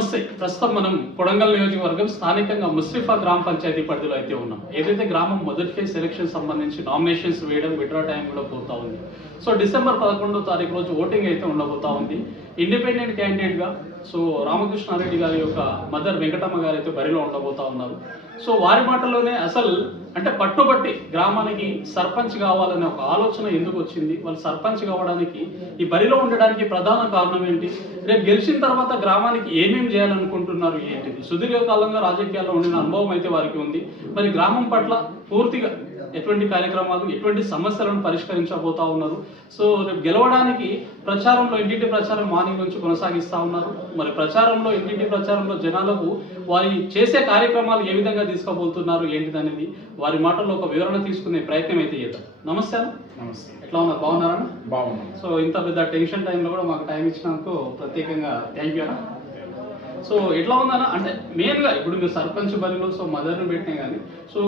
నమస్తే. ప్రస్తుతం మనం కొడంగల్ నియోజకవర్గం స్థానికంగా ముస్రిఫా గ్రామ పంచాయతీ పరిధిలో అయితే ఉన్నాం. ఏదైతే గ్రామం మొదటి ఫేజ్ ఎలక్షన్ సంబంధించి నామినేషన్స్ వేయడం విత్డ్రా టైం కూడా పోతా ఉంది. సో డిసెంబర్ 11వ తారీఖు రోజు ఓటింగ్ అయితే ఉండబోతా ఉంది. ఇండిపెండెంట్ క్యాండిడేట్గా సో రామకృష్ణారెడ్డి గారి యొక్క మదర్ వెంకటమ్మ గారు అయితే బరిలో ఉండబోతా ఉన్నారు. సో వారి మాటల్లోనే అసలు అంటే పట్టుబట్టి గ్రామానికి సర్పంచ్ కావాలనే ఒక ఆలోచన ఎందుకు వచ్చింది, వాళ్ళు సర్పంచ్ కావడానికి ఈ బరిలో ఉండడానికి ప్రధాన కారణం ఏంటి, రేపు గెలిచిన తర్వాత గ్రామానికి ఏమేమి చేయాలనుకుంటున్నారు ఏంటిది, సుదీర్ఘకాలంగా రాజకీయాల్లో ఉండిన అనుభవం అయితే వారికి ఉంది. మరి గ్రామం పట్ల పూర్తిగా ఎటువంటి కార్యక్రమాలు ఎటువంటి సమస్యలను పరిష్కరించబోతా ఉన్నారు. సో రేపు గెలవడానికి ప్రచారంలో ఇంటింటి ప్రచారం మార్నింగ్ నుంచి కొనసాగిస్తూ ఉన్నారు. మరి ప్రచారంలో ఇంటింటి ప్రచారంలో జనాలకు వారి చేసే కార్యక్రమాలు ఏ విధంగా తీసుకోబోతున్నారు ఏంటిదనేది వారి మాటల్లో ఒక వివరణ తీసుకునే ప్రయత్నం అయితే చేద్దాం. నమస్తే అన్న. నమస్తే. ఎట్లా ఉన్నారు, బాగున్నారా? బాగున్నాను. సో ఇంత పెద్ద టెన్షన్ టైంలో కూడా మాకు టైం ఇచ్చినందుకు ప్రత్యేకంగా థ్యాంక్ యూ అన్న. సో ఎట్లా ఉందన్న, అంటే మెయిన్గా ఇప్పుడు మీరు సర్పంచ్ బరిలో సో మదర్ని పెట్టినా కానీ సో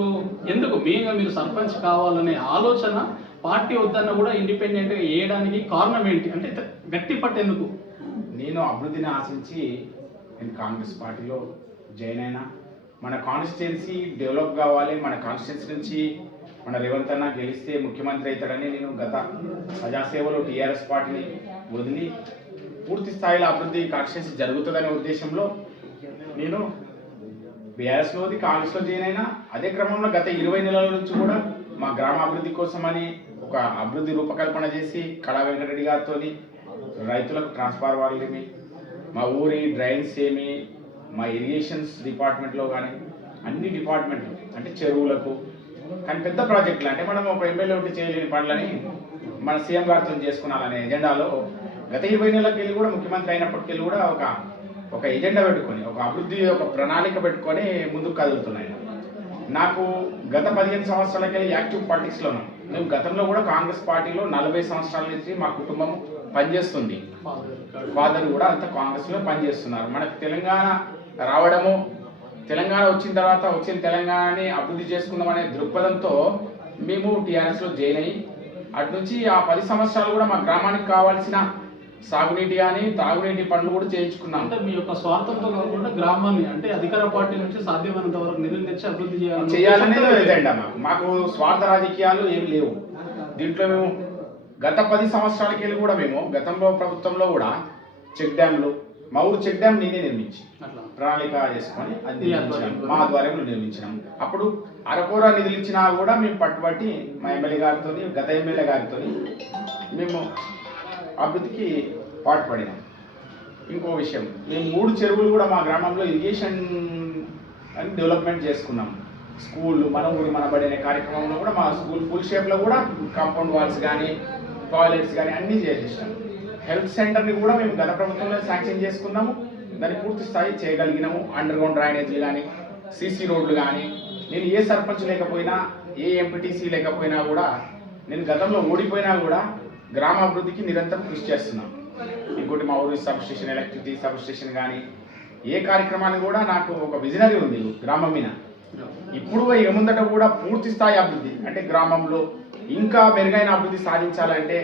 ఎందుకు మెయిన్గా మీరు సర్పంచ్ కావాలనే ఆలోచన పార్టీ వద్దన్న కూడా ఇండిపెండెంట్గా వేయడానికి కారణం ఏంటి, అంటే గట్టి పట్టేందుకు? నేను అభివృద్ధిని ఆశించి నేను కాంగ్రెస్ పార్టీలో జాయిన్ అయినా. మన కాన్స్టిట్యున్సీ డెవలప్ కావాలి, మన కాన్స్టిట్యున్సీ నుంచి మన రేవంత్ అన్న గెలిస్తే ముఖ్యమంత్రి అవుతాడని నేను గత ప్రజాసేవలో టీఆర్ఎస్ పార్టీని వదిలి పూర్తి స్థాయిలో అభివృద్ధి కాన్స్టిట్యున్సీ జరుగుతుందనే ఉద్దేశంలో నేను బీఆర్ఎస్లోది కాంగ్రెస్లో జాయిన్ అయినా. అదే క్రమంలో గత 20 నెలల నుంచి కూడా మా గ్రామ అభివృద్ధి కోసమని ఒక అభివృద్ధి రూపకల్పన చేసి కళా వెంకటరెడ్డి గారితో రైతులకు ట్రాన్స్ఫార్మర్లు ఏమి, మా ఊరి డ్రైన్స్ ఏమి, మా ఇరిగేషన్స్ డిపార్ట్మెంట్లో కానీ అన్ని డిపార్ట్మెంట్లు అంటే చెరువులకు కానీ పెద్ద ప్రాజెక్టులు అంటే మనం ఒక ఎమ్మెల్యే ఒకటి చేయలేని పనులని మన సీఎం గారితో చేసుకున్నాలనే ఎజెండాలో గత 20 నెలలకు వెళ్ళి కూడా ముఖ్యమంత్రి అయినప్పటికెళ్ళి కూడా ఒక ఎజెండా పెట్టుకొని ఒక అభివృద్ధి ఒక ప్రణాళిక పెట్టుకొని ముందుకు కదులుతున్నాయి. నాకు గత 15 సంవత్సరాలకి వెళ్ళి యాక్టివ్ పాలిటిక్స్లో ఉన్నాం. మేము గతంలో కూడా కాంగ్రెస్ పార్టీలో 40 సంవత్సరాల నుంచి మా కుటుంబం పనిచేస్తుంది. ఫాదర్ కూడా అంతా కాంగ్రెస్లో పనిచేస్తున్నారు. మనకు తెలంగాణ రావడము, తెలంగాణ వచ్చిన తర్వాత వచ్చిన తెలంగాణని అభివృద్ధి చేసుకుందాం అనే దృక్పథంతో మేము టీఆర్ఎస్లో జాయిన్ అయ్యి అటు నుంచి ఆ 10 సంవత్సరాలు కూడా మా గ్రామానికి కావాల్సిన సాగునీటి కానీ తాగునీటి పనులు కూడా చేయించుకున్నాం. అంటే మీ యొక్క స్వార్థంతో కాకుండా గ్రామాన్ని అంటే అధికార పార్టీ నుంచి సాధ్యమైనంత వరకు నిధులు తెచ్చి అభివృద్ధి చేయాలనేది ఎజెండా. మాకు స్వార్థ రాజకీయాలు ఏమి లేవు దీంట్లో. మేము గత 10 సంవత్సరాలకి వెళ్ళి కూడా మేము గతంలో ప్రభుత్వంలో కూడా చెక్ డ్యామ్లు, మా ఊరు చెక్ డ్యామ్ నేనే నిర్మించి ప్రణాళిక చేసుకొని అది మా ఆధ్వర్యంలో నిర్మించినాం. అప్పుడు అరకూర నిధులు ఇచ్చినా కూడా మేము పట్టుబట్టి మా ఎమ్మెల్యే గారితో గత ఎమ్మెల్యే గారితో మేము అభివృద్ధికి పాటుపడినాం. ఇంకో విషయం, మేము 3 చెరువులు కూడా మా గ్రామంలో ఇరిగేషన్ అని డెవలప్మెంట్ చేసుకున్నాం. స్కూళ్ళు మన ఊరు మనబడి అనే కార్యక్రమంలో కూడా మా స్కూల్ ఫుల్ షేప్లో కూడా కాంపౌండ్ వాల్స్ కానీ టాయిలెట్స్ కానీ అన్నీ చేసేసాం. హెల్త్ సెంటర్ని కూడా మేము గత ప్రభుత్వంలో శాంక్షన్ చేసుకున్నాము, దాన్ని పూర్తి స్థాయి చేయగలిగినాము. అండర్ గ్రౌండ్ డ్రైనేజీలు కానీ సీసీ రోడ్లు కానీ నేను ఏ సర్పంచ్ లేకపోయినా ఏ ఎంపీటీసీ లేకపోయినా కూడా నేను గతంలో ఓడిపోయినా కూడా గ్రామాభివృద్ధికి నిరంతరం కృషి చేస్తున్నాను. ఇంకోటి మా ఊరి sub station, electricity sub station కానీ ఏ కార్యక్రమాన్ని కూడా నాకు ఒక విజనరీ ఉంది గ్రామం మీద. ఇప్పుడు ముందట కూడా పూర్తి స్థాయి అభివృద్ధి అంటే గ్రామంలో ఇంకా మెరుగైన అభివృద్ధి సాధించాలంటే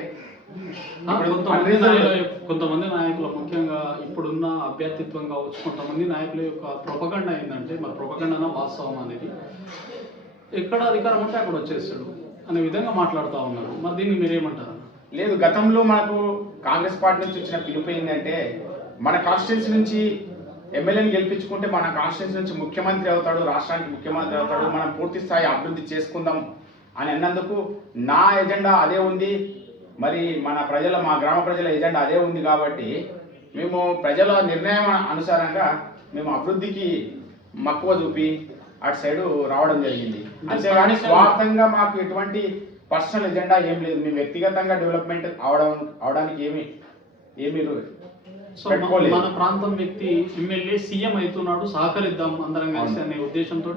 కొంతమంది నాయకులు ముఖ్యంగా ఇప్పుడున్న అభ్యర్థిత్వం కావచ్చు, కొంతమంది నాయకుల యొక్క ప్రొపగండా ఏంటంటే మరి ప్రొపగండా వాస్తవం అనేది ఎక్కడ అధికారం ఉంటే అక్కడ వచ్చేస్తాడు అనే విధంగా మాట్లాడుతూ ఉన్నారు. మరి దీన్ని మీరేమంటారు? లేదు, గతంలో మనకు కాంగ్రెస్ పార్టీ నుంచి వచ్చిన పిలుపు ఏంటంటే మన కాన్స్టిట్యున్సీ నుంచి ఎమ్మెల్యేని గెలిపించుకుంటే మన కాన్స్టిట్యున్సీ నుంచి ముఖ్యమంత్రి అవుతాడు, రాష్ట్రానికి ముఖ్యమంత్రి అవుతాడు, మనం పూర్తి స్థాయి అభివృద్ధి చేసుకుందాం అని అన్నందుకు నా ఎజెండా అదే ఉంది. మరి మా గ్రామ ప్రజల ఎజెండా అదే ఉంది కాబట్టి మేము ప్రజల నిర్ణయం అనుసారంగా మేము అభివృద్ధికి మక్కువ చూపి అటు సైడు రావడం జరిగింది. అంతేగాని స్వార్థంగా మాకు ఎటువంటి పర్సనల్ ఎజెండా ఏం లేదు. మేము వ్యక్తిగతంగా డెవలప్మెంట్ అవడానికి ఏమి మన ప్రాంతం వ్యక్తి ఎమ్మెల్యే సీఎం అవుతున్నాడు, సహకరిద్దాం అందరం కలిసి అనే ఉద్దేశంతో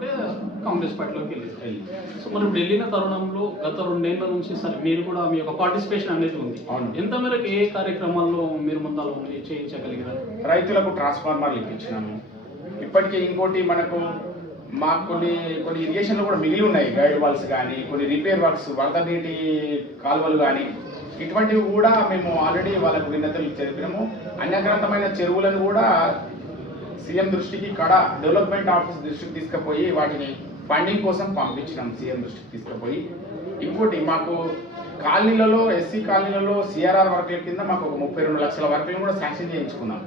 కాంగ్రెస్ పార్టీలోకి వెళ్ళి సో మనం వెళ్ళిన తరుణంలో గత 2 ఏళ్ల నుంచి సరే మీరు కూడా మీ యొక్క పార్టిసిపేషన్ అనేది ఉంది. ఎంత మేరకు ఏ కార్యక్రమాల్లో మీరు ముందర చేయించగలిగినారు? రైతులకు ట్రాన్స్ఫార్మర్లు ఇప్పించినాము. ఇప్పటికే ఇంకోటి మాకు కొన్ని ఇరిగేషన్లు కూడా మిగిలి ఉన్నాయి. గైడ్ వాల్స్ కానీ కొన్ని రిపేర్ వర్క్స్, వరద నీటి కాలువలు కానీ ఇటువంటివి కూడా మేము ఆల్రెడీ వాళ్ళకు విన్నతలు తెలిపినాము. అన్యగ్రంథమైన చెరువులను కూడా సీఎం దృష్టికి కడ డెవలప్మెంట్ ఆఫీస్ దృష్టికి తీసుకుపోయి వాటిని ఫండింగ్ కోసం పంపించినాం సీఎం దృష్టికి తీసుకుపోయి. ఇంకోటి మాకు కాలనీలలో ఎస్సీ కాలనీలలో సిఆర్ఆర్ వర్కుల కింద మాకు ఒక 32 లక్షల వర్కులను కూడా శాంక్షన్ చేయించుకున్నాం.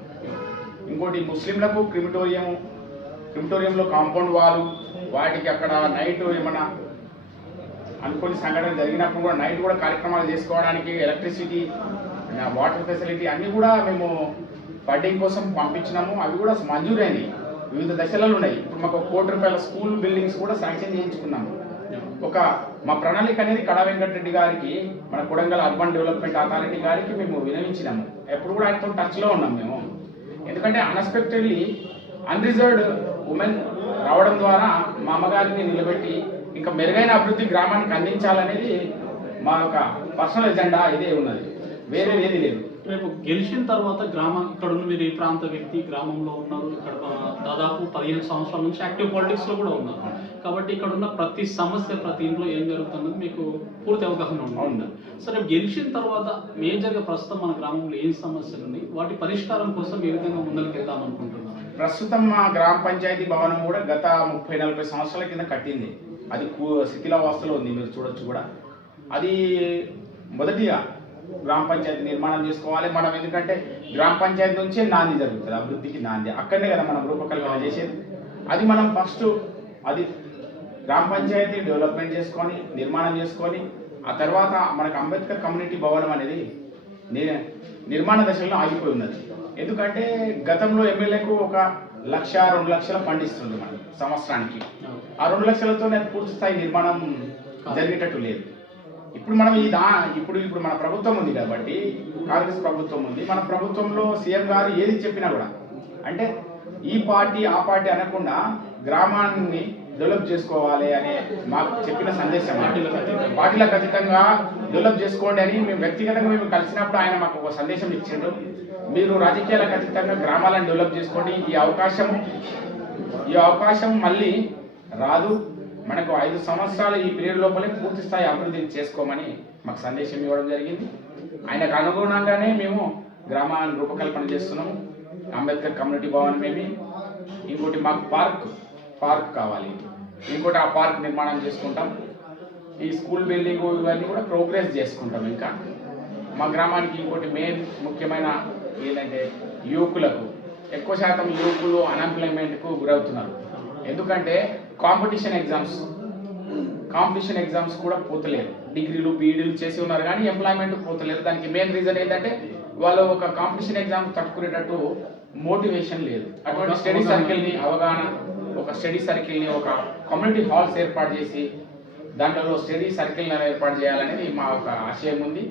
ఇంకోటి ముస్లింలకు క్రిమిటోరియంలో కాంపౌండ్ వాలు, వాటికి అక్కడ నైట్ ఏమన్నా అనుకోని సంఘటన జరిగినప్పుడు కూడా నైట్ కూడా కార్యక్రమాలు చేసుకోవడానికి ఎలక్ట్రిసిటీ, వాటర్ ఫెసిలిటీ అన్నీ కూడా మేము ఫండింగ్ కోసం పంపించినాము. అవి కూడా మంజూరైనవి, వివిధ దశలలో ఉన్నాయి. ఇప్పుడు మాకు 1 కోటి రూపాయల స్కూల్ బిల్డింగ్స్ కూడా శాంక్షన్ చేయించుకున్నాము. మా ప్రణాళిక అనేది కడా వెంకటరెడ్డి గారికి, మన కొడంగల్ అర్బన్ డెవలప్మెంట్ అథారిటీ గారికి మేము వినవించినాము. ఎప్పుడు కూడా ఆయనతో టచ్లో ఉన్నాం మేము. ఎందుకంటే అన్ఎక్స్పెక్టెడ్లీ అన్రిజర్వ్డ్ ఉమెన్ రావడం ద్వారా మా అమ్మగారిని నిలబెట్టి ఇంకా మెరుగైన అభివృద్ధి గ్రామానికి అందించాలనేది మా యొక్క పర్సనల్ ఎజెండా ఇదే ఉన్నది, వేరే ఏది లేదు. రేపు గెలిచిన తర్వాత గ్రామం ఇక్కడ ఉన్న మీరు ఈ ప్రాంత వ్యక్తి గ్రామంలో ఉన్నారు, ఇక్కడ దాదాపు 15 సంవత్సరాల నుంచి యాక్టివ్ పాలిటిక్స్ లో కూడా ఉన్నారు కాబట్టి ఇక్కడ ఉన్న ప్రతి సమస్య, ప్రతి ఇంట్లో ఏం జరుగుతున్నది మీకు పూర్తి అవగాహన ఉంటుంది. సరే, గెలిచిన తర్వాత మేజర్గా ప్రస్తుతం మన గ్రామంలో ఏం సమస్యలు ఉన్నాయి, వాటి పరిష్కారం కోసం ఏ విధంగా ముందరికి వెళ్దాం అనుకుంటున్నాను? ప్రస్తుతం మా గ్రామ పంచాయతీ భవనం కూడా గత 30-40 సంవత్సరాల కింద కట్టింది. అది శిథిలావస్థలో ఉంది, మీరు చూడొచ్చు కూడా. అది మొదటిగా గ్రామ పంచాయతీ నిర్మాణం చేసుకోవాలి మనం. ఎందుకంటే గ్రామ పంచాయతీ నుంచే నాంది జరుగుతుంది, అభివృద్ధికి నాంది అక్కడనే కదా మనం రూపకల్పన చేసేది. అది మనం ఫస్ట్ అది గ్రామ పంచాయతీ డెవలప్మెంట్ చేసుకొని నిర్మాణం చేసుకొని ఆ తర్వాత మనకు అంబేద్కర్ కమ్యూనిటీ భవనం అనేది నిర్మాణ దశలో ఆగిపోయి ఉన్నది. ఎందుకంటే గతంలో ఎమ్మెల్యేకు 1-2 లక్షల ఫండ్ ఇస్తుంది మనం సంవత్సరానికి. ఆ 2 లక్షలతోనే పూర్తి స్థాయి నిర్మాణం జరిగేటట్టు లేదు. ఇప్పుడు మనం ఇప్పుడు మన ప్రభుత్వం ఉంది కాబట్టి, కాంగ్రెస్ ప్రభుత్వం ఉంది. మన ప్రభుత్వంలో సీఎం గారు ఏది చెప్పినా కూడా అంటే ఈ పార్టీ ఆ పార్టీ అనకుండా గ్రామాన్ని డెవలప్ చేసుకోవాలి అనే మాకు చెప్పిన సందేశం. పార్టీలకు అతీతంగా డెవలప్ చేసుకోండి అని మేము వ్యక్తిగతంగా మేము కలిసినప్పుడు ఆయన మాకు ఒక సందేశం ఇచ్చిండు. మీరు రాజకీయాలకు అతీతంగా గ్రామాలను డెవలప్ చేసుకోండి, ఈ అవకాశం మళ్ళీ రాదు, మనకు 5 సంవత్సరాలు ఈ పీరియడ్ లోపలే పూర్తి స్థాయి అభివృద్ధిని చేసుకోమని మాకు సందేశం ఇవ్వడం జరిగింది. ఆయనకు అనుగుణంగానే మేము గ్రామాన్ని రూపకల్పన చేస్తున్నాము. అంబేద్కర్ కమ్యూనిటీ భవన్ మేమి, ఇంకోటి మాకు పార్క్ కావాలి, ఇంకోటి ఆ పార్క్ నిర్మాణం చేసుకుంటాం. ఈ స్కూల్ బిల్డింగ్ ఇవన్నీ కూడా ప్రోగ్రెస్ చేసుకుంటాం. ఇంకా మా గ్రామానికి ఇంకోటి ముఖ్యమైన ఏంటంటే యువకులకు ఎక్కువ శాతం యువకులు అన్ఎంప్లాయ్మెంట్కు గురవుతున్నారు. ఎందుకంటే కాంపిటీషన్ ఎగ్జామ్స్ కూడా పోతలేరు. డిగ్రీలు బీఈడీలు చేసి ఉన్నారు కానీ ఎంప్లాయ్మెంట్ పోతలేరు. దానికి మెయిన్ రీజన్ ఏంటంటే వాళ్ళు ఒక కాంపిటీషన్ ఎగ్జామ్ తట్టుకునేటట్టు మోటివేషన్ లేదు. అటువంటి స్టడీ సర్కిల్ని ఒక కమ్యూనిటీ హాల్స్ ఏర్పాటు చేసి దాంట్లో స్టడీ సర్కిల్ని ఏర్పాటు చేయాలనేది మా ఒక ఆశయం ఉంది.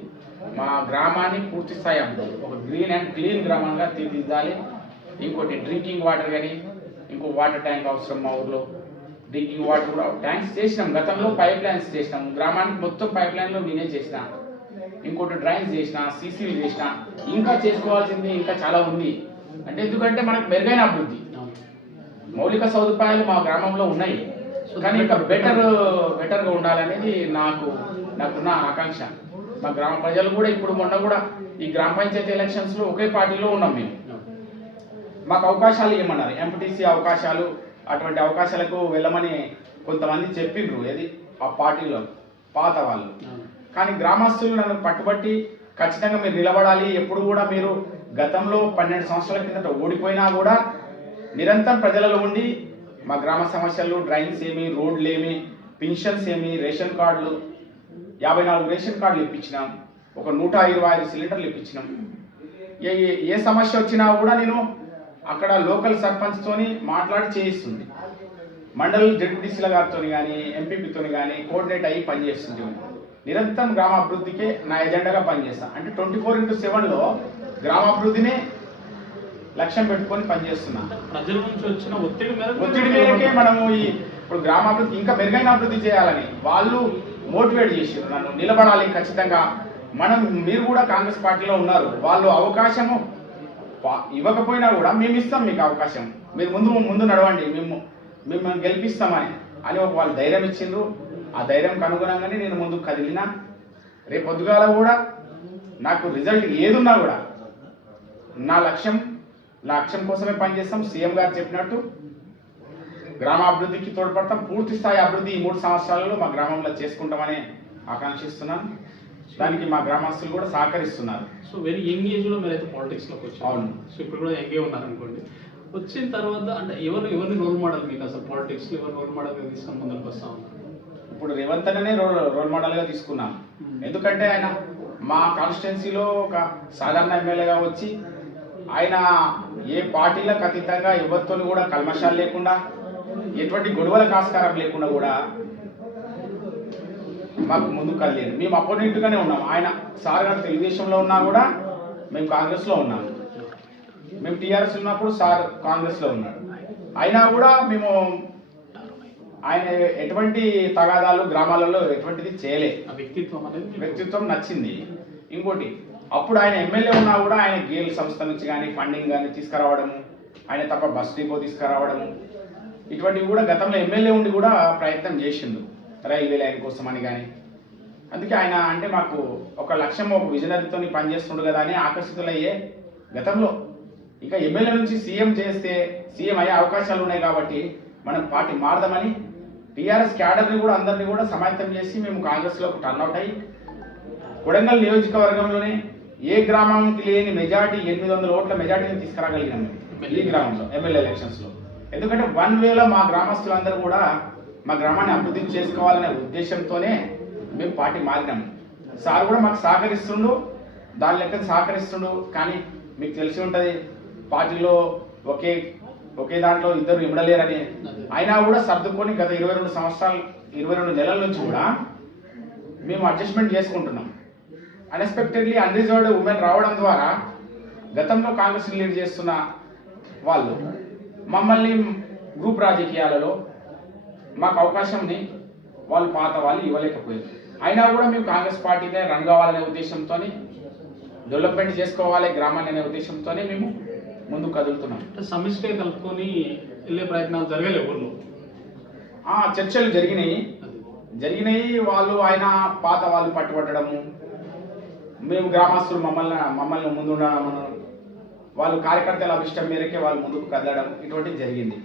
మా గ్రామాన్ని పూర్తి స్థాయి అభివృద్ధి ఒక గ్రీన్ అండ్ క్లీన్ గ్రామంగా తీర్చిదిద్దాలి. ఇంకోటి డ్రింకింగ్ వాటర్ కానీ ఇంకో వాటర్ ట్యాంక్ అవసరం. మా ఊర్లో డ్రింకింగ్ వాటర్ కూడా ట్యాంక్స్ చేసినాం, గతంలో పైప్ లైన్స్ చేసినాం. గ్రామానికి మొత్తం పైప్ లైన్లో నేనే చేసిన. ఇంకోటి డ్రైన్స్ చేసిన, సీసీలు చేసిన. ఇంకా చేసుకోవాల్సింది ఇంకా చాలా ఉంది. అంటే ఎందుకంటే మనకు మెరుగైన అభివృద్ధి, మౌలిక సదుపాయాలు మా గ్రామంలో ఉన్నాయి కానీ ఇంకా బెటర్గా ఉండాలనేది నాకున్న ఆకాంక్ష. మా గ్రామ ప్రజలు కూడా ఇప్పుడు మొన్న కూడా ఈ గ్రామ పంచాయతీ ఎలక్షన్స్లో ఒకే పార్టీలో ఉన్నాం మేము. మాకు అవకాశాలు ఏమన్నారు, ఎంపీటీసీ అవకాశాలు, అటువంటి అవకాశాలకు వెళ్ళమని కొంతమంది చెప్పిండ్రు. ఏది ఆ పార్టీలో పాత వాళ్ళు. కానీ గ్రామస్తులు నన్ను పట్టుబట్టి ఖచ్చితంగా మీరు నిలబడాలి, ఎప్పుడు కూడా మీరు గతంలో 12 సంవత్సరాల కిందట ఓడిపోయినా కూడా నిరంతరం ప్రజలలో ఉండి మా గ్రామ సమస్యలు, డ్రైన్స్ ఏమి, రోడ్లు ఏమి, పెన్షన్స్ ఏమి, రేషన్ కార్డులు 54 రేషన్ కార్డులు ఇప్పించినాం, ఒక 125 సిలిండర్లు ఇప్పించినాం. ఏ సమస్య వచ్చినా కూడా నేను అక్కడ లోకల్ సర్పంచ్తోని మాట్లాడి చేయిస్తుంది. మండల జడ్పీటీసీల గారితో కానీ ఎంపీపీతో కానీ కోఆర్డినేట్ అయ్యి పనిచేస్తుంది. నిరంతరం గ్రామాభివృద్ధికే నా ఎజెండాగా పనిచేస్తాను. అంటే 24/7లో గ్రామాభివృద్ధినే లక్ష్యం పెట్టుకొని పనిచేస్తున్నా. ప్రజల నుంచి వచ్చిన ఒత్తిడి మేరకే మనము ఇప్పుడు గ్రామాభివృద్ధి ఇంకా మెరుగైన అభివృద్ధి చేయాలని వాళ్ళు మోటివేట్ చేసారు నన్ను. నిలబడాలి ఖచ్చితంగా, మీరు కూడా కాంగ్రెస్ పార్టీలో ఉన్నారు, వాళ్ళు అవకాశము ఇవ్వకపోయినా కూడా మేము ఇస్తాం మీకు అవకాశం, మీరు ముందు నడవండి, మిమ్మల్ని గెలిపిస్తామని వాళ్ళు ధైర్యం ఇచ్చిండ్రు. ఆ ధైర్యంకి అనుగుణంగానే నేను ముందుకు కదిలినా. రేపు పొద్దుగాల కూడా నాకు రిజల్ట్ ఏదున్నా కూడా నా లక్ష్యం లక్ష్యం కోసమే పనిచేస్తాం. సీఎం గారు చెప్పినట్టు గ్రామాభివృద్ధికి తోడ్పడతాం. పూర్తి స్థాయి అభివృద్ధి ఈ 3 సంవత్సరాలలో మా గ్రామంలో చేసుకుంటామని ఆకాంక్షిస్తున్నాను. దానికి మా గ్రామస్తులు కూడా సహకరిస్తున్నారు. సో వెరీ యంగ్ ఏజ్లో మీరైతే పాలిటిక్స్లోకి వచ్చారు. అవును. సో ఇప్పుడు కూడా యంగే ఉన్నారనుకోండి. వచ్చిన తర్వాత అంటే ఎవరిని రోల్ మోడల్ మీకు అసలు పాలిటిక్స్లో ఎవరు రోల్ మోడల్గా తీసుకొని ముందరికి వస్తా ఉన్నారు? ఇప్పుడు రేవంత్ అన్ననే రోల్ మోడల్గా తీసుకున్నాను. ఎందుకంటే ఆయన మా కాన్స్టిట్యున్సీలో ఒక సాధారణ ఎమ్మెల్యేగా వచ్చి ఆయన ఏ పార్టీలకు అతీతంగా ఎవరితో కూడా కల్మషాలు లేకుండా ఎటువంటి గొడవలకు ఆస్కారం లేకుండా కూడా మాకు ముందుకు కదిలేదు. మేము అపోనెంట్గానే ఉన్నాం. ఆయన సార్ గారు తెలుగుదేశంలో ఉన్నా కూడా మేము కాంగ్రెస్లో ఉన్నాము. మేము టీఆర్ఎస్ ఉన్నప్పుడు సార్ కాంగ్రెస్లో ఉన్నాడు. అయినా కూడా మేము ఆయన ఎటువంటి తగాదాలు గ్రామాలలో ఎటువంటిది చేయలే. వ్యక్తిత్వం నచ్చింది. ఇంకోటి అప్పుడు ఆయన ఎమ్మెల్యే ఉన్నా కూడా ఆయన గేల్ సంస్థ నుంచి కానీ ఫండింగ్ కానీ తీసుకురావడము, ఆయన తప్ప బస్ డిపో తీసుకురావడము, ఇటువంటివి కూడా గతంలో ఎమ్మెల్యే ఉండి కూడా ప్రయత్నం చేసిండు రైల్వే లైన్ కోసం అని కానీ. అందుకే ఆయన అంటే మాకు ఒక లక్ష్యం, ఒక విజనరీతో పనిచేస్తుండు కదా అని ఆకర్షితులయ్యే గతంలో ఇక ఎమ్మెల్యే నుంచి సీఎం చేస్తే సీఎం అయ్యే అవకాశాలు ఉన్నాయి కాబట్టి మనం పార్టీ మారదామని టీఆర్ఎస్ క్యాడర్ని కూడా అందరినీ కూడా సమాయత్తం చేసి మేము కాంగ్రెస్లోకి టర్న్అవుట్ అయ్యి కొడంగల్ నియోజకవర్గంలోనే ఏ గ్రామానికి లేని మెజార్టీ 800 ఓట్ల మెజార్టీని తీసుకురాగలిగినాం ఈ గ్రామంలో ఎమ్మెల్యే ఎలక్షన్స్లో. ఎందుకంటే 1 వేలో మా గ్రామస్తులందరూ కూడా మా గ్రామాన్ని అభివృద్ధి చేసుకోవాలనే ఉద్దేశంతోనే మేము పార్టీ మారినాము. సార్ కూడా మాకు సహకరిస్తుండు, దాని లెక్క సహకరిస్తుండు. కానీ మీకు తెలిసి ఉంటుంది పార్టీలో ఒకే దాంట్లో ఇద్దరు ఇమ్మడలేరని. అయినా కూడా సర్దుకొని గత 22 నెలల నుంచి కూడా మేము అడ్జస్ట్మెంట్ చేసుకుంటున్నాం. అన్ఎక్స్పెక్టెడ్లీ అన్రిజర్వ్డ్ ఉమెన్ రావడం ద్వారా గతంలో కాంగ్రెస్ లీడ్ చేస్తున్న వాళ్ళు మమ్మల్ని గ్రూప్ రాజకీయాలలో మాకు అవకాశంని పాత వాళ్ళు ఇవ్వలేకపోయారు. అయినా కూడా మేము కాంగ్రెస్ పార్టీనే రన్ కావాలనే ఉద్దేశంతో, డెవలప్మెంట్ చేసుకోవాలి గ్రామాన్ని అనే ఉద్దేశంతోనే మేము ముందుకు కదులుతున్నాం. సమిష్టిగా కలుపుకొని వెళ్ళే ప్రయత్నాలు జరగలే ఊళ్ళో. చర్చలు జరిగినాయి. ఆయన పాత వాళ్ళు పట్టుబట్టడము, మేము గ్రామస్తులు మమ్మల్ని ముందుండడం, వాళ్ళు కార్యకర్తల అభిష్టం మేరకే వాళ్ళు ముందుకు కదలడం, ఇటువంటిది జరిగింది.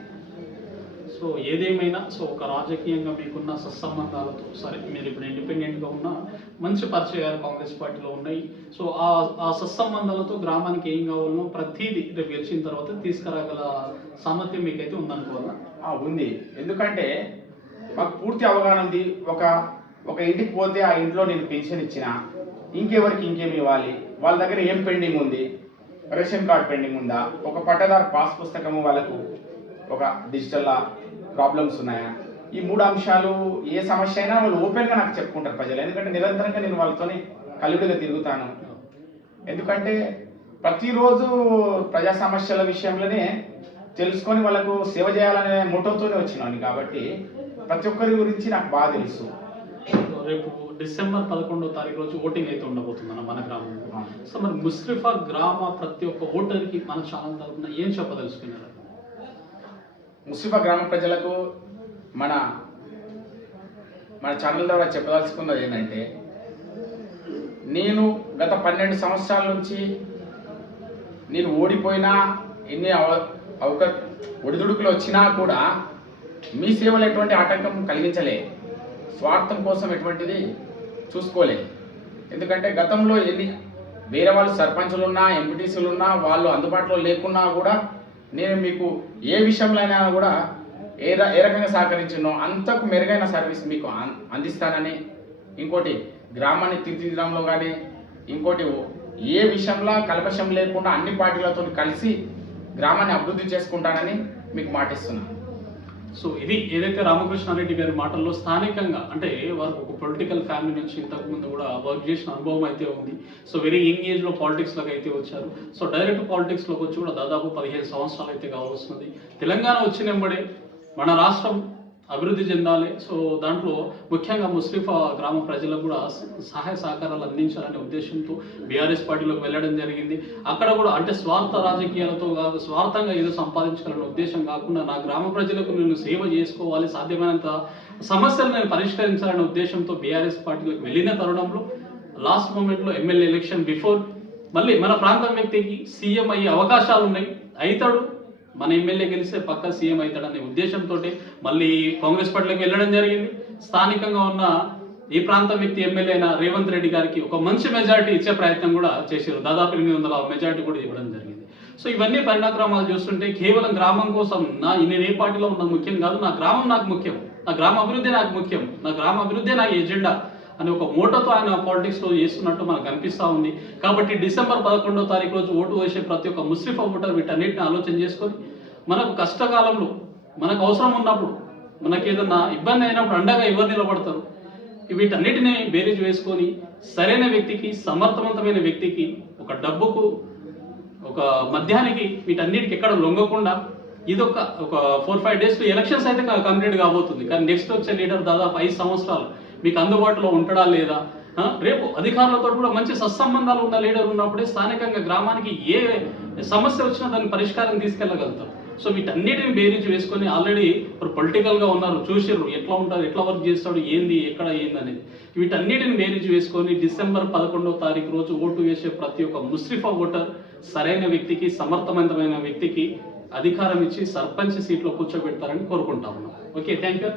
సో ఏదేమైనా ఒక రాజకీయంగా మీకున్న సత్సంబంధాలతో, సరే మీరు ఇప్పుడు ఇండిపెండెంట్గా ఉన్న మంచి పరిచయాలు కాంగ్రెస్ పార్టీలో ఉన్నాయి. సో ఆ సత్సంబంధాలతో గ్రామానికి ఏం కావాలనో ప్రతిదీ రేపు గెలిచిన తర్వాత తీసుకురాగల సామర్థ్యం మీకైతే ఉందనుకోవాలా? ఉంది. ఎందుకంటే మాకు పూర్తి అవగాహన ఉంది. ఒక ఇంటికి పోతే ఆ ఇంట్లో నేను పెన్షన్ ఇచ్చినా ఇంకెవరికి ఇంకేమి ఇవ్వాలి, వాళ్ళ దగ్గర ఏం పెండింగ్ ఉంది, రేషన్ కార్డ్ పెండింగ్ ఉందా, ఒక పట్టదారు పాస్ పుస్తకము వాళ్ళకు ఒక డిజిటల్ ప్రాబ్లమ్స్ ఉన్నాయా, ఈ 3 అంశాలు ఏ సమస్య అయినా వాళ్ళు ఓపెన్గా నాకు చెప్పుకుంటారు ప్రజలు. ఎందుకంటే నిరంతరంగా నేను వాళ్ళతోనే కలివిడిగా తిరుగుతాను. ఎందుకంటే ప్రతిరోజు ప్రజా సమస్యల విషయంలోనే తెలుసుకొని వాళ్ళకు సేవ చేయాలనే మోటోతోనే వచ్చినాను. కాబట్టి ప్రతి ఒక్కరి గురించి నాకు బాగా తెలుసు. రేపు డిసెంబర్ 11వ తారీఖు రోజు ఓటింగ్ అయితే ఉండబోతుందన్న మన గ్రామంలో. సో మరి ముస్రిఫా గ్రామ ప్రతి ఒక్క ఓటర్కి మన ఛానల్ తరఫున ఏం చెప్పదలుచుకున్నారు? ముస్రిఫా గ్రామ ప్రజలకు మన ఛానల్ ద్వారా చెప్పదలుచుకున్నది ఏంటంటే, నేను గత 12 సంవత్సరాల నుంచి నేను ఓడిపోయినా, ఎన్ని ఒడిదుడుకులు వచ్చినా కూడా మీ సేవలు ఎటువంటి ఆటంకం కలిగించలే, స్వార్థం కోసం ఎటువంటిది చూసుకోలేదు. ఎందుకంటే గతంలో వేరే వాళ్ళు సర్పంచులు ఉన్నా, ఎంపీటీసీలు ఉన్నా, వాళ్ళు అందుబాటులో లేకున్నా కూడా నేను మీకు ఏ విషయంలో అయినా కూడా ఏ రకంగా సహకరించినో అంతకు మెరుగైన సర్వీస్ మీకు అందిస్తానని, ఇంకోటి గ్రామాన్ని తీర్చిదిద్దడంలో కానీ, ఇంకోటి ఏ విషయంలో కల్మషం లేకుండా అన్ని పార్టీలతో కలిసి గ్రామాన్ని అభివృద్ధి చేసుకుంటానని మీకు మాటిస్తున్నాను. సో ఇది ఏదైతే రామకృష్ణారెడ్డి గారి మాటల్లో స్థానికంగా అంటే వారు ఒక పొలిటికల్ ఫ్యామిలీ నుంచి ఇంతకుముందు కూడా వర్క్ చేసిన అనుభవం అయితే ఉంది. సో వెరీ యంగ్ ఏజ్లో పాలిటిక్స్లోకి అయితే వచ్చారు. సో డైరెక్ట్ పాలిటిక్స్లోకి వచ్చి కూడా దాదాపు 15 సంవత్సరాలు అయితే కావస్తుంది. తెలంగాణ వచ్చినప్పుడే మన రాష్ట్రం అభివృద్ధి చెందాలి. సో దాంట్లో ముఖ్యంగా ముస్లిఫా గ్రామ ప్రజలకు కూడా సహాయ సహకారాలు అందించాలనే ఉద్దేశంతో బీఆర్ఎస్ పార్టీలోకి వెళ్ళడం జరిగింది. అక్కడ కూడా అంటే స్వార్థ రాజకీయాలతో కాదు, స్వార్థంగా ఏదో సంపాదించాలనే ఉద్దేశం కాకుండా నా గ్రామ ప్రజలకు నేను సేవ చేసుకోవాలి, సాధ్యమైనంత సమస్యలు నేను పరిష్కరించాలనే ఉద్దేశంతో బీఆర్ఎస్ పార్టీలోకి వెళ్ళిన తరుణంలో లాస్ట్ మూమెంట్లో ఎమ్మెల్యే ఎలక్షన్ బిఫోర్ మళ్ళీ మన ప్రాంతం వ్యక్తికి సీఎం అయ్యే అవకాశాలు ఉన్నాయి, అవుతాడు. మన ఎమ్మెల్యే గెలిస్తే పక్కా సీఎం అవుతాడనే ఉద్దేశంతో మళ్ళీ కాంగ్రెస్ పార్టీలోకి వెళ్ళడం జరిగింది. స్థానికంగా ఉన్న ఈ ప్రాంతం వ్యక్తి ఎమ్మెల్యే అయిన రేవంత్ రెడ్డి గారికి ఒక మంచి మెజారిటీ ఇచ్చే ప్రయత్నం కూడా చేశారు. దాదాపు 800 మెజారిటీ కూడా ఇవ్వడం జరిగింది. సో ఇవన్నీ పరిణామాలు చూస్తుంటే కేవలం గ్రామం కోసం నేను ఏ పార్టీలో ఉన్నది ముఖ్యం కాదు, నా గ్రామం నాకు ముఖ్యం, నా గ్రామ అభివృద్ధి నాకు ముఖ్యం, నా గ్రామ అభివృద్ధి నాకు ఎజెండా అని ఒక మోటోతో ఆయన పాలిటిక్స్లో చేస్తున్నట్టు మనకు అనిపిస్తూ ఉంది. కాబట్టి డిసెంబర్ 11వ తారీఖు రోజు ఓటు వేసే ప్రతి ఒక్క ముస్లిఫా ఓటర్ వీటన్నిటిని ఆలోచన చేసుకొని మనకు కష్టకాలంలో మనకు అవసరం ఉన్నప్పుడు మనకి ఏదన్నా ఇబ్బంది అయినప్పుడు అండగా ఎవరు నిలబడతారు, వీటన్నిటిని బేరీజ్ వేసుకొని సరైన వ్యక్తికి, సమర్థవంతమైన వ్యక్తికి, ఒక డబ్బుకు, ఒక మద్యానికి, వీటన్నిటికి ఎక్కడ లొంగకుండా ఒక 4-5 డేస్లో ఎలక్షన్స్ అయితే కంప్లీట్ కాబోతుంది. కానీ నెక్స్ట్ వచ్చే లీడర్ దాదాపు 5 సంవత్సరాలు మీకు అందుబాటులో ఉంటాడా లేదా, రేపు అధికారులతో కూడా మంచి సత్సంబంధాలు ఉన్న లీడర్ ఉన్నప్పుడే స్థానికంగా గ్రామానికి ఏ సమస్య వచ్చినా దాన్ని పరిష్కారం తీసుకెళ్ళగలుగుతారు. సో వీటన్నిటిని బేరీజ్ వేసుకొని ఆల్రెడీ ఇప్పుడు పొలిటికల్గా ఉన్నారు, చూసిర్రు ఎట్లా ఉంటారు, ఎట్లా వర్క్ చేస్తాడు, ఏంది ఎక్కడ ఏంది అనేది. వీటన్నిటిని బేరీజ్ వేసుకొని డిసెంబర్ 11వ తారీఖు రోజు ఓటు వేసే ప్రతి ఒక్క ముస్లిఫా ఓటర్ సరైన వ్యక్తికి, సమర్థవంతమైన వ్యక్తికి అధికారం ఇచ్చి సర్పంచ్ సీట్లో కూర్చోబెడతారని కోరుకుంటా ఉన్నాం. Okay, thank you.